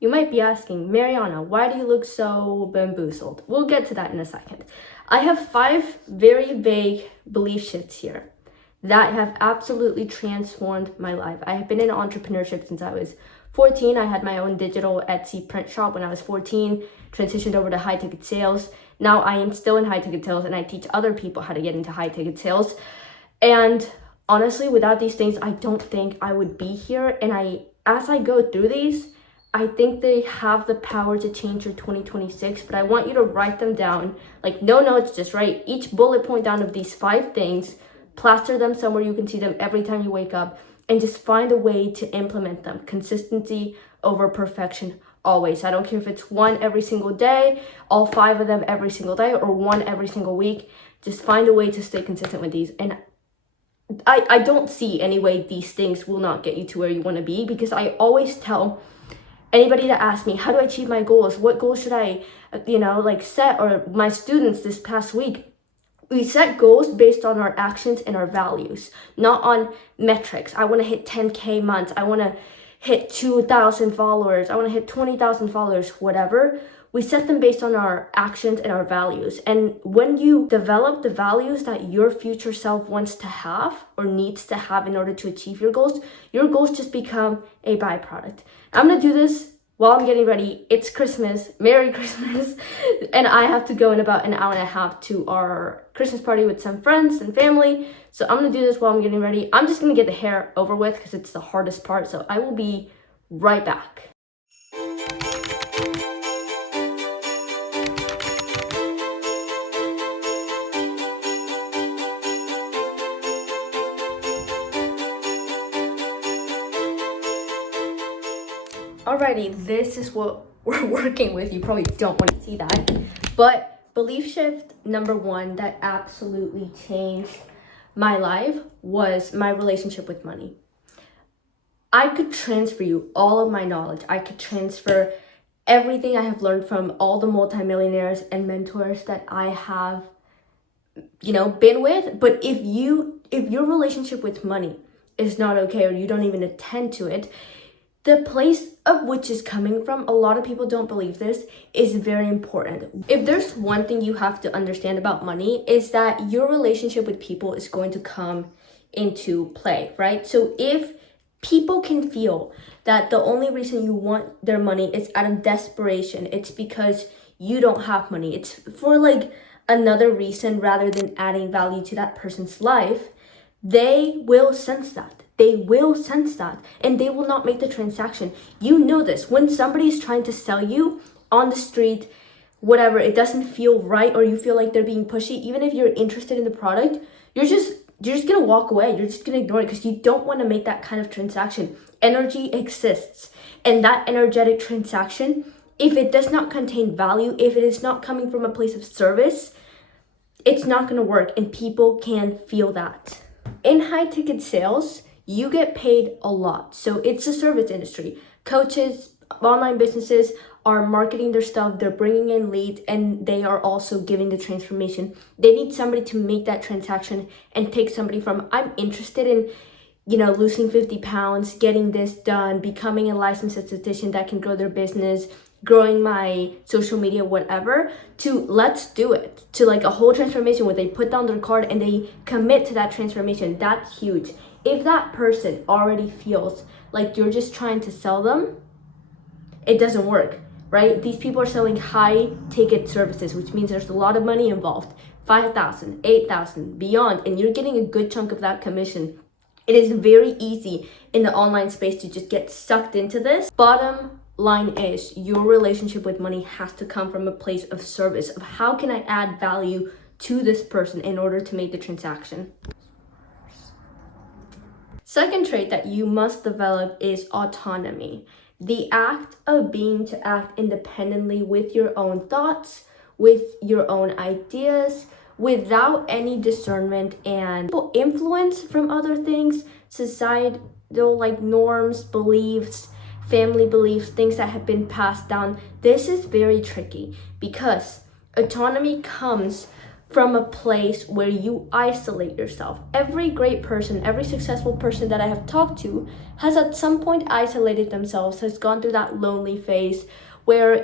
You might be asking, Mariana, why do you look so bamboozled? We'll get to that in a second. I have 5 very vague belief shifts here that have absolutely transformed my life. I have been in entrepreneurship since I was 14. I had my own digital Etsy print shop when I was 14, transitioned over to high ticket sales. Now I am still in high ticket sales and I teach other people how to get into high ticket sales. And honestly, without these things, I don't think I would be here. And as I go through these, I think they have the power to change your 2026, but I want you to write them down. Like, no notes, just write each bullet point down of these 5 things, plaster them somewhere you can see them every time you wake up, and just find a way to implement them. Consistency over perfection, always. I don't care if it's 1 every single day, all 5 of them every single day, or 1 every single week. Just find a way to stay consistent with these. And I don't see any way these things will not get you to where you want to be, because I always tell anybody that asks me, how do I achieve my goals? What goals should I, set? Or my students this past week, we set goals based on our actions and our values, not on metrics. I want to hit 10K months. I want to hit 2,000 followers. I want to hit 20,000 followers, whatever. We set them based on our actions and our values. And when you develop the values that your future self wants to have or needs to have in order to achieve your goals just become a byproduct. I'm going to do this while I'm getting ready. It's Christmas. Merry Christmas. And I have to go in about an hour and a half to our Christmas party with some friends and family. So I'm going to do this while I'm getting ready. I'm just going to get the hair over with because it's the hardest part. So I will be right back. Alrighty, this is what we're working with. You probably don't want to see that. But belief shift number 1 that absolutely changed my life was my relationship with money. I could transfer you all of my knowledge. I could transfer everything I have learned from all the multimillionaires and mentors that I have, been with. But if your relationship with money is not okay, or you don't even attend to it, the place of which is coming from, a lot of people don't believe this, is very important. If there's one thing you have to understand about money, is that your relationship with people is going to come into play, right? So if people can feel that the only reason you want their money is out of desperation, it's because you don't have money, it's for another reason rather than adding value to that person's life, they will sense that. They will sense that, and they will not make the transaction. You know this. When somebody is trying to sell you on the street, whatever, it doesn't feel right, or you feel like they're being pushy, even if you're interested in the product, you're just gonna walk away. You're just gonna ignore it because you don't want to make that kind of transaction. Energy exists, and that energetic transaction, if it does not contain value, if it is not coming from a place of service, it's not gonna work, and people can feel that. In high ticket sales, you get paid a lot. So it's a service industry. Coaches, online businesses are marketing their stuff, they're bringing in leads, and they are also giving the transformation. They need somebody to make that transaction and take somebody from, I'm interested in, losing 50 pounds, getting this done, becoming a licensed esthetician that can grow their business, growing my social media, whatever, to let's do it, to a whole transformation where they put down their card and they commit to that transformation. That's huge. If that person already feels like you're just trying to sell them, it doesn't work, right? These people are selling high ticket services, which means there's a lot of money involved, 5,000, 8,000, beyond, and you're getting a good chunk of that commission. It is very easy in the online space to just get sucked into this. Bottom line is, your relationship with money has to come from a place of service, of how can I add value to this person in order to make the transaction. Second trait that you must develop is autonomy. The act of being to act independently with your own thoughts, with your own ideas, without any discernment and influence from other things, societal norms, beliefs, family beliefs, things that have been passed down. This is very tricky because autonomy comes from a place where you isolate yourself. Every great person, every successful person that I have talked to has at some point isolated themselves, has gone through that lonely phase where,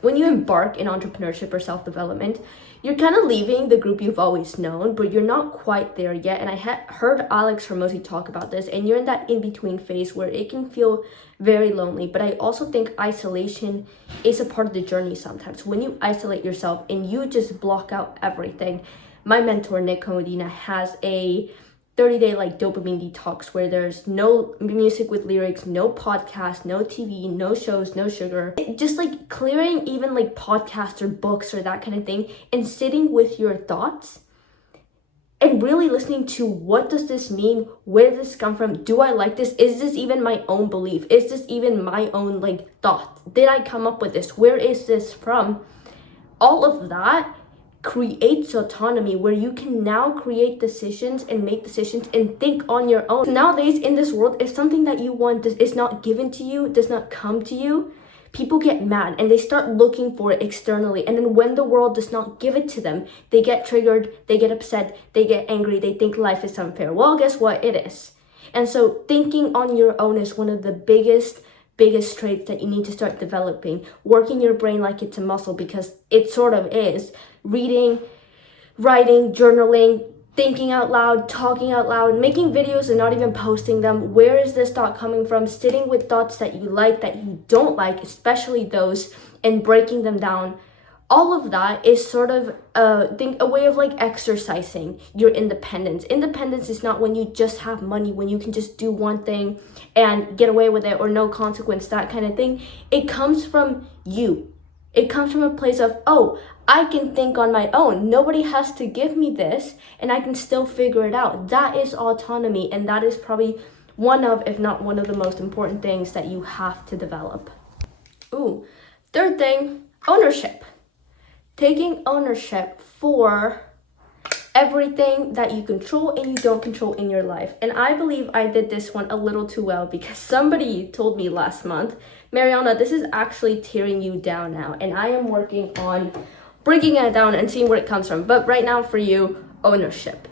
when you embark in entrepreneurship or self-development, you're kind of leaving the group you've always known, but you're not quite there yet. And I heard Alex Hormozi talk about this, and you're in that in-between phase where it can feel very lonely. But I also think isolation is a part of the journey sometimes. When you isolate yourself and you just block out everything. My mentor, Nick Comodina, has a 30-day dopamine detox where there's no music with lyrics, no podcast, no TV, no shows, no sugar. Just clearing even podcasts or books or that kind of thing, and sitting with your thoughts and really listening to, what does this mean? Where does this come from? Do I like this? Is this even my own belief? Is this even my own thought? Did I come up with this? Where is this from? All of that creates autonomy where you can now create decisions and make decisions and think on your own. Nowadays in this world, if something that you want is not given to you, does not come to you, people get mad and they start looking for it externally. And then when the world does not give it to them, they get triggered, they get upset, they get angry, they think life is unfair. Well, guess what? It is. And so thinking on your own is one of the biggest traits that you need to start developing. Working your brain like it's a muscle, because it sort of is. Reading, writing, journaling, thinking out loud, talking out loud, making videos and not even posting them. Where is this thought coming from? Sitting with thoughts that you like, that you don't like, especially those, and breaking them down. All of that is sort of a way of exercising your independence. Independence is not when you just have money, when you can just do one thing and get away with it, or no consequence, that kind of thing. It comes from you. It comes from a place of, oh, I can think on my own. Nobody has to give me this, and I can still figure it out. That is autonomy, and that is probably one of, if not one of the most important things that you have to develop. Ooh, third thing, ownership. Taking ownership for everything that you control and you don't control in your life. And I believe I did this one a little too well, because somebody told me last month, Mariana, this is actually tearing you down now. And I am working on breaking it down and seeing where it comes from. But right now for you, ownership.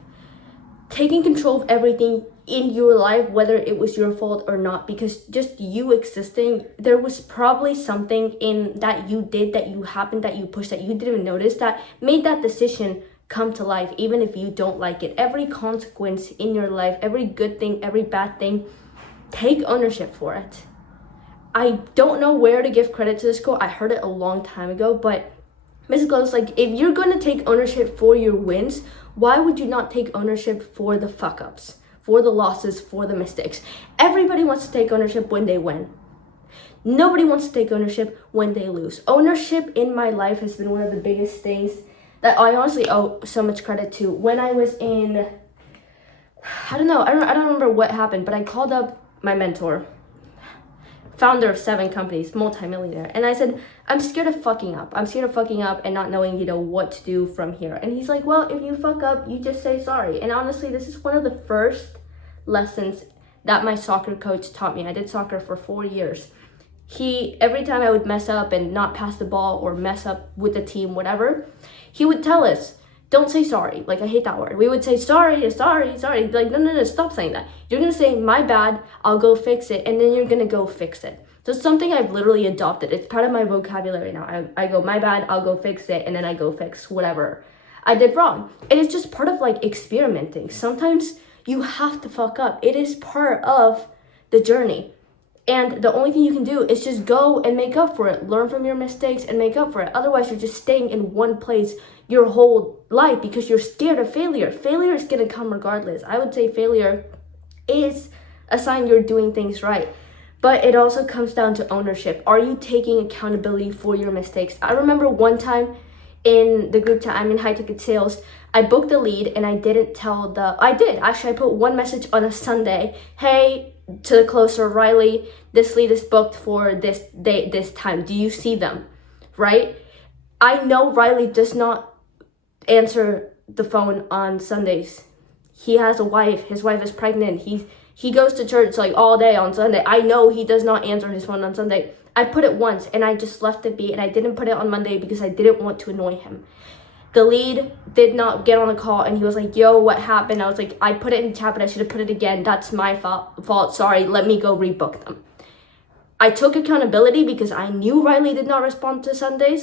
Taking control of everything in your life, whether it was your fault or not, because just you existing, there was probably something in that you did, that you happened, that you pushed, that you didn't even notice, that made that decision come to life, even if you don't like it. Every consequence in your life, every good thing, every bad thing, take ownership for it. I don't know where to give credit to this quote. I heard it a long time ago, but basically it's if you're going to take ownership for your wins, why would you not take ownership for the fuck-ups, for the losses, for the mistakes? Everybody wants to take ownership when they win. Nobody wants to take ownership when they lose. Ownership in my life has been one of the biggest things that I honestly owe so much credit to. When I was in, I don't remember what happened, but I called up my mentor, founder of 7 companies, multimillionaire. And I said, I'm scared of fucking up. I'm scared of fucking up and not knowing, what to do from here. And he's like, well, if you fuck up, you just say sorry. And honestly, this is one of the first lessons that my soccer coach taught me. I did soccer for 4 years. Every time I would mess up and not pass the ball or mess up with the team, whatever, he would tell us, don't say sorry. I hate that word. We would say sorry. No, stop saying that. You're going to say, my bad, I'll go fix it, and then you're going to go fix it. So it's something I've literally adopted. It's part of my vocabulary now. I go, my bad, I'll go fix it, and then I go fix whatever I did wrong. And it's just part of experimenting. Sometimes you have to fuck up. It is part of the journey. And the only thing you can do is just go and make up for it. Learn from your mistakes and make up for it. Otherwise, you're just staying in one place your whole life because you're scared of failure. Failure is going to come regardless. I would say failure is a sign you're doing things right. But it also comes down to ownership. Are you taking accountability for your mistakes? I remember one time in the group chat, I'm in high ticket sales, I booked a lead and I didn't tell I put one message on a Sunday. Hey, to the closer, Riley, this lead is booked for this date, this time. Do you see them? Right? I know Riley does not answer the phone on Sundays. He has a wife. His wife is pregnant. He goes to church all day on Sunday. I know he does not answer his phone on Sunday. I put it once and I just left it be, and I didn't put it on Monday because I didn't want to annoy him. The lead did not get on a call and he was like, yo, what happened? I was like, I put it in chat, but I should have put it again. That's my fault. Sorry, let me go rebook them. I took accountability because I knew Riley did not respond to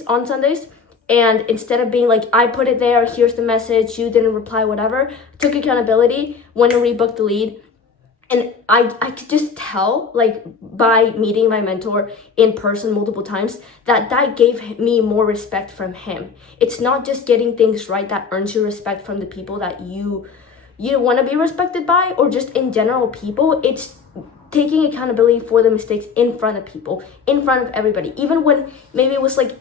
on Sundays. And instead of being like, I put it there, here's the message, you didn't reply, whatever, took accountability, went and rebooked the lead. And I could just tell, like, by meeting my mentor in person multiple times, that gave me more respect from him. It's not just getting things right that earns you respect from the people that you want to be respected by, or just in general people. It's taking accountability for the mistakes in front of people, in front of everybody. Even when maybe it was like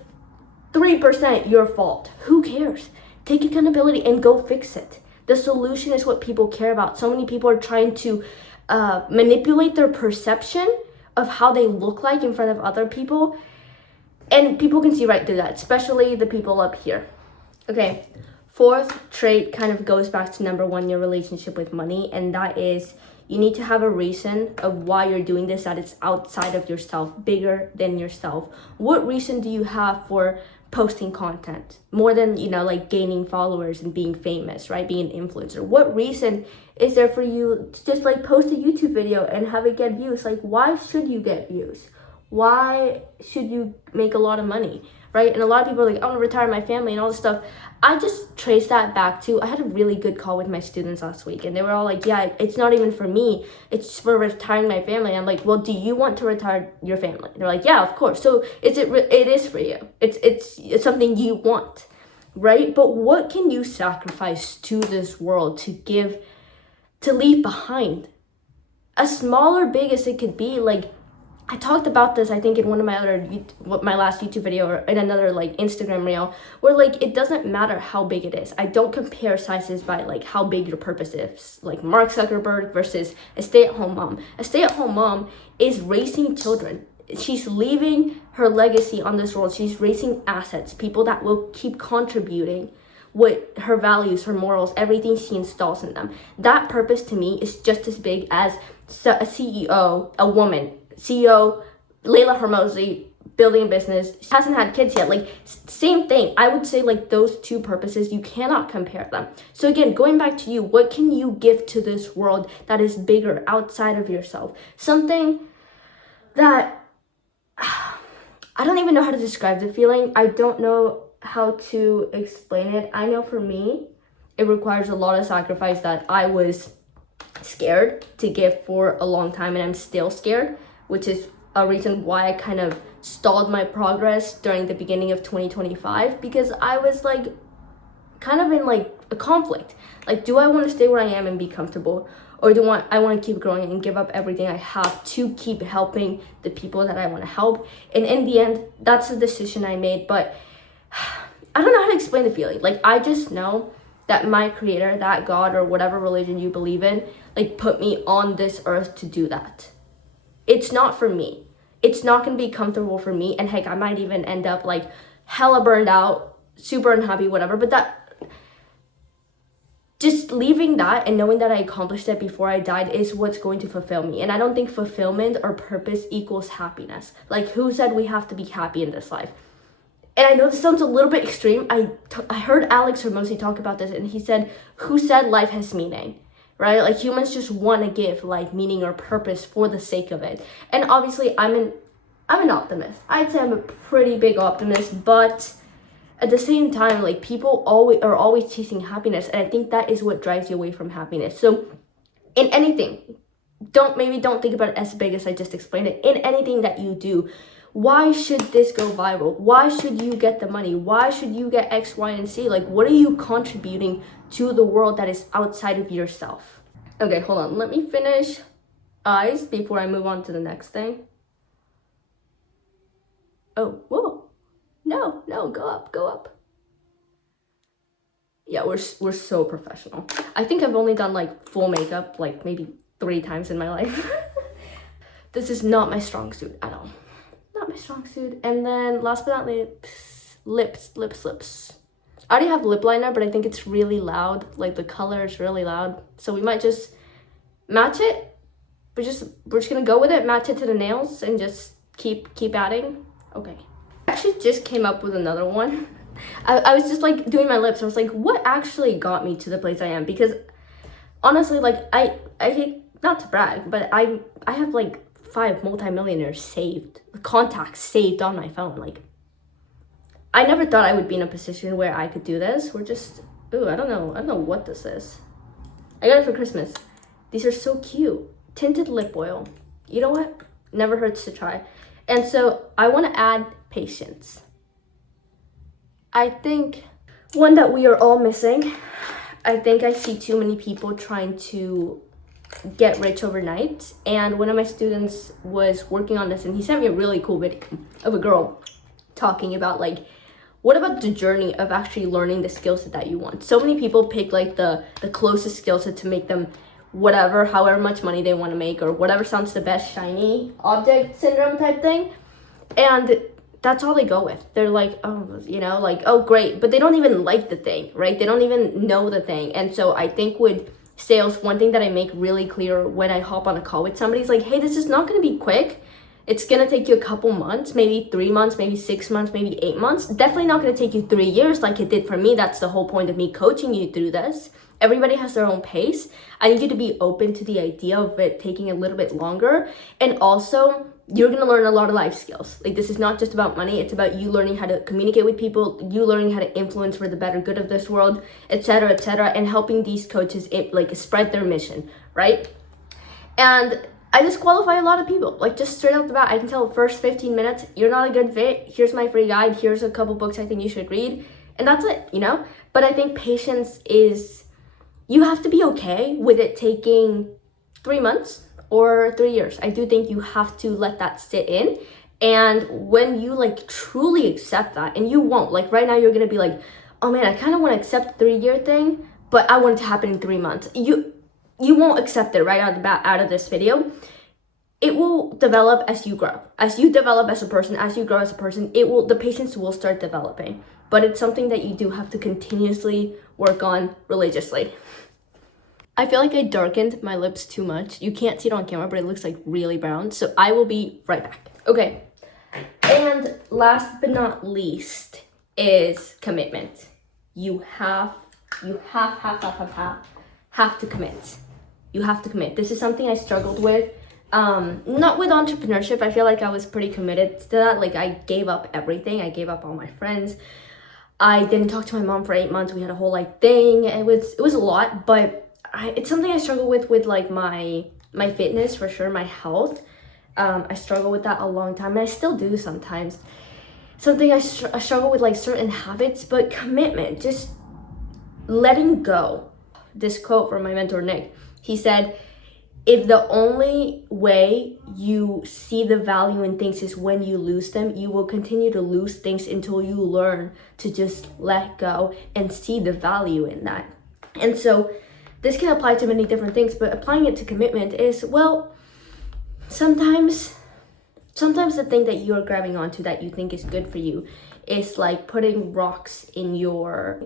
3% your fault. Who cares? Take accountability and go fix it. The solution is what people care about. So many people are trying to manipulate their perception of how they look like in front of other people. And people can see right through that, especially the people up here. Okay, fourth trait kind of goes back to number one, your relationship with money. And that is, you need to have a reason of why you're doing this, that it's outside of yourself, bigger than yourself. What reason do you have for posting content more than, like gaining followers and being famous, right? Being an influencer. What reason is there for you to just like post a YouTube video and have it get views? Like, why should you get views? Why should you make a lot of money, right? And a lot of people are like, I want to retire my family and all this stuff. I just trace that back to, I had a really good call with my students last week, and they were all like, yeah, it's not even for me, it's for retiring my family. I'm like, well, do you want to retire your family? They're like, yeah, of course. So it is for you. It's something you want, right? But what can you sacrifice to this world to leave behind? As small or big as it could be. Like, I talked about this, I think, in one of my last YouTube video, or in another like Instagram reel, where like it doesn't matter how big it is. I don't compare sizes by like how big your purpose is. Like Mark Zuckerberg versus a stay-at-home mom. A stay-at-home mom is raising children. She's leaving her legacy on this world. She's raising assets, people that will keep contributing with her values, her morals, everything she installs in them. That purpose to me is just as big as a CEO, a woman. CEO Layla Hormozi, building a business, she hasn't had kids yet. Like, same thing. I would say like those two purposes, you cannot compare them. So again, going back to you, what can you give to this world that is bigger outside of yourself? Something that I don't even know how to describe the feeling. I don't know how to explain it. I know for me, it requires a lot of sacrifice that I was scared to give for a long time, and I'm still scared, which is a reason why I kind of stalled my progress during the beginning of 2025, because I was like kind of in like a conflict. Like, do I want to stay where I am and be comfortable, or I want to keep growing and give up everything I have to keep helping the people that I want to help? And in the end, that's the decision I made. But I don't know how to explain the feeling. Like, I just know that my creator, that God, or whatever religion you believe in, like put me on this earth to do that. It's not for me. It's not going to be comfortable for me. And heck, I might even end up like hella burned out, super unhappy, whatever. But that, just leaving that and knowing that I accomplished it before I died is what's going to fulfill me. And I don't think fulfillment or purpose equals happiness. Like, who said we have to be happy in this life? And I know this sounds a little bit extreme. I heard Alex Hormozi talk about this, and he said, who said life has meaning? Right? Like, humans just want to give life meaning or purpose for the sake of it. And obviously, I'm an optimist. I'd say I'm a pretty big optimist, but at the same time, like, people are always chasing happiness, and I think that is what drives you away from happiness. So in anything, don't think about it as big as I just explained it. In anything that you do, why should this go viral? Why should you get the money? Why should you get X, Y, and Z? Like, what are you contributing to the world that is outside of yourself? Okay, hold on. Let me finish eyes before I move on to the next thing. Oh, whoa. No, go up. Yeah, we're so professional. I think I've only done like full makeup like maybe 3 times in my life. This is not my strong suit at all. Not my strong suit. And then last but not least, lips. I already have lip liner, but I think it's really loud. Like, the color is really loud. So we might just match it. We're just gonna go with it, match it to the nails, and just keep adding. Okay. I actually just came up with another one. I was just like doing my lips. I was like, what actually got me to the place I am? Because honestly, like I hate not to brag, but I have like 5 multimillionaires saved, contacts saved on my phone. Like I never thought I would be in a position where I could do this. We're just, ooh, I don't know what this is. I got it for Christmas. These are so cute. Tinted lip oil. You know what? Never hurts to try. And so I want to add patience. I think one that we are all missing. I think I see too many people trying to get rich overnight. And one of my students was working on this, and he sent me a really cool video of a girl talking about like, what about the journey of actually learning the skill set that you want? So many people pick like the closest skill set to make them whatever, however much money they want to make, or whatever sounds the best, shiny object syndrome type thing. And that's all they go with. They're like, oh, you know, like, oh, great. But they don't even like the thing, right? They don't even know the thing. And so I think with sales, one thing that I make really clear when I hop on a call with somebody is like, hey, this is not going to be quick. It's going to take you a couple months, maybe 3 months, maybe 6 months, maybe 8 months. Definitely not going to take you 3 years like it did for me. That's the whole point of me coaching you through this. Everybody has their own pace. I need you to be open to the idea of it taking a little bit longer. And also, you're going to learn a lot of life skills. Like, this is not just about money. It's about you learning how to communicate with people, you learning how to influence for the better good of this world, etc., and helping these coaches like spread their mission, right? And I disqualify a lot of people. Like, just straight out the bat, I can tell the first 15 minutes, you're not a good fit. Here's my free guide. Here's a couple books I think you should read. And that's it, you know? But I think patience is, you have to be okay with it taking 3 months or 3 years. I do think you have to let that sit in. And when you like truly accept that, and you won't, like right now you're gonna be like, oh man, I kind of want to accept the 3-year thing, but I want it to happen in 3 months. You won't accept it right out of the bat out of this video. It will develop as you grow. As you develop as a person, as you grow as a person, the patience will start developing. But it's something that you do have to continuously work on religiously. I feel like I darkened my lips too much. You can't see it on camera, but it looks like really brown. So I will be right back. Okay. And last but not least is commitment. You have to commit. You have to commit. This is something I struggled with. Not with entrepreneurship. I feel like I was pretty committed to that. Like, I gave up everything. I gave up all my friends. I didn't talk to my mom for 8 months. We had a whole like thing. It was a lot, but it's something I struggle with like my fitness, for sure, my health. I struggle with that a long time, and I still do sometimes. Something I struggle with like certain habits, but commitment, just letting go. This quote from my mentor, Nick, he said, if the only way you see the value in things is when you lose them, you will continue to lose things until you learn to just let go and see the value in that. And so this can apply to many different things, but applying it to commitment is, well, sometimes the thing that you're grabbing onto that you think is good for you is like putting rocks in your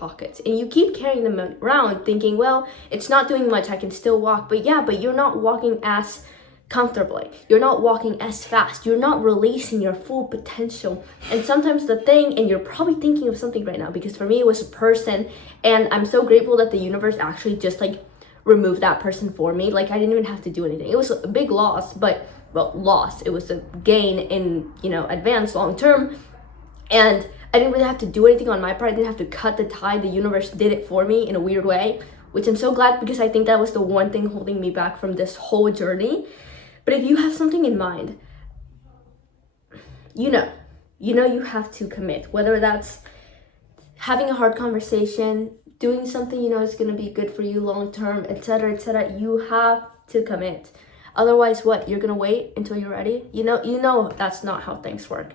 pockets, and you keep carrying them around thinking, well, it's not doing much, I can still walk. But you're not walking as comfortably, you're not walking as fast, you're not releasing your full potential. And sometimes the thing, and you're probably thinking of something right now, because for me it was a person, and I'm so grateful that the universe actually just like removed that person for me. Like, I didn't even have to do anything. It was a big loss, but loss, it was a gain in, advance, long term. And I didn't really have to do anything on my part. I didn't have to cut the tie. The universe did it for me in a weird way, which I'm so glad, because I think that was the one thing holding me back from this whole journey. But if you have something in mind, you have to commit, whether that's having a hard conversation, doing something is going to be good for you long term, etc., etc. You have to commit. Otherwise, what? You're going to wait until you're ready? You know that's not how things work.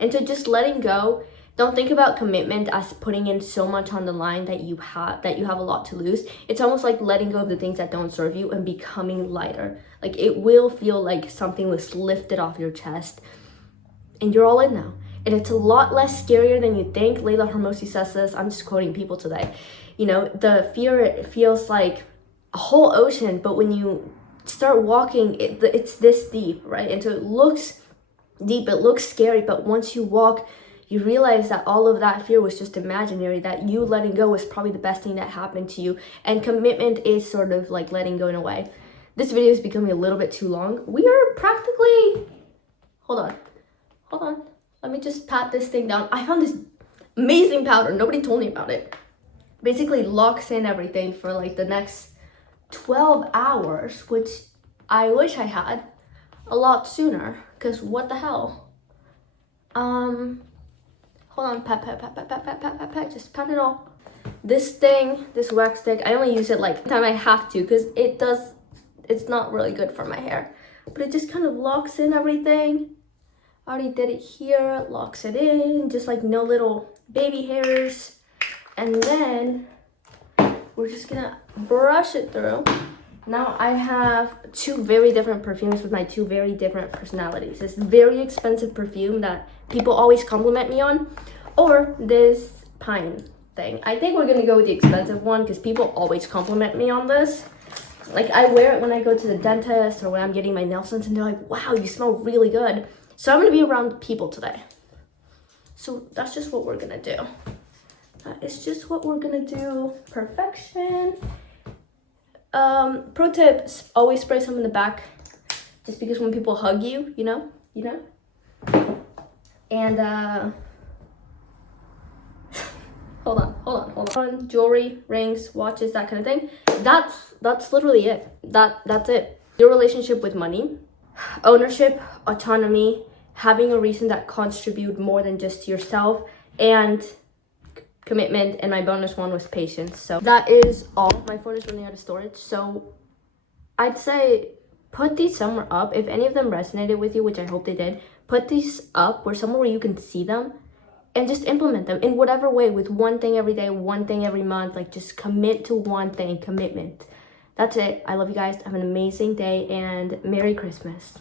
And so just letting go, don't think about commitment as putting in so much on the line that you have a lot to lose. It's almost like letting go of the things that don't serve you and becoming lighter. Like, it will feel like something was lifted off your chest and you're all in now. And it's a lot less scarier than you think. Layla Hormozi says this. I'm just quoting people today. The fear, it feels like a whole ocean, but when you start walking, it's this deep, right? And so it looks deep, it looks scary, but once you walk, you realize that all of that fear was just imaginary, that you letting go was probably the best thing that happened to you. And commitment is sort of like letting go in a way. This video is becoming a little bit too long. We are practically, hold on. Let me just pat this thing down. I found this amazing powder. Nobody told me about it. Basically locks in everything for like the next 12 hours, which I wish I had a lot sooner, because what the hell? Hold on, pat, just pat it all. This thing, this wax stick, I only use it like the time I have to, because it's not really good for my hair. But it just kind of locks in everything. I already did it here, locks it in, just like no little baby hairs. And then we're just gonna brush it through. Now I have two very different perfumes with my two very different personalities. This very expensive perfume that people always compliment me on, or this pine thing. I think we're gonna go with the expensive one because people always compliment me on this. Like, I wear it when I go to the dentist or when I'm getting my nails done, and they're like, wow, you smell really good. So I'm gonna be around people today. So that's just what we're gonna do. It's just what we're gonna do. Perfection. Pro tip, always spray some in the back, just because when people hug you, you know. And hold on. Jewelry, rings, watches, that kind of thing. That's literally it. That's it. Your relationship with money, ownership, autonomy, having a reason that contribute more than just yourself, and commitment. And my bonus one was patience. So that is all. My phone is running out of storage, so I'd say put these somewhere up. If any of them resonated with you, which I hope they did, put these up or somewhere where you can see them, and just implement them in whatever way, with one thing every day, one thing every month. Like, just commit to one thing. Commitment. That's it. I love you guys. Have an amazing day, and Merry Christmas.